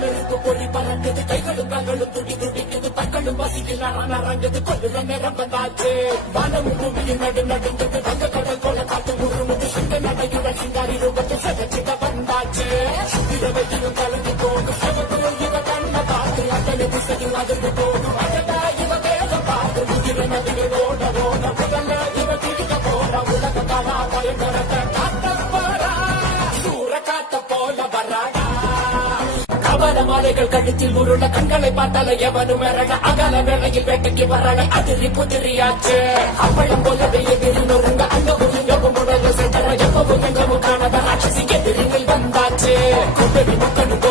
நெருப்பு பொறி பறக்குது கைகளும் கால்களும் துடி துடிக்குது பற்களும் பசியில் நரங்குது கொள்ளுற நேரம் வந்தாச்சு வானமும் பூமியும் நடுங்குது வங்க கடல் போல காத்து முழுமுது சிங்க நடையுடன் சிங்காரி ரூபத்தில் சதச்சிட வந்தாச்சு இரவையிலும் கலந்து போகும் சவக்குள் இவ கண்ண பார்த்து அத்தனை திசையில் அதிர்ந்து போகும் அடடா இவ வேக பார்த்து முதிர நதிகள் ஓட ஓட புதங்க இவ பிடிக்க போற உலக காலா பயங்கரத்தை காத்த போறா சூற காத்த போல வராடா கவன மாலைகள் கழுத்தில் உருள கண்களை பார்த்தால எவனும் மிரள அகல வேளையில் வேட்டைக்கு வரல அதிரி புதிரியாச்சு அவளம் போலவே எதிரி நொறுங்க அங்க ஒழுங்கவும் உடல சென்ற எப்பவும் எங்கவும் காணத ராட்சசி எதிரிகள் வந்தாச்சு குப்படி மக்களும்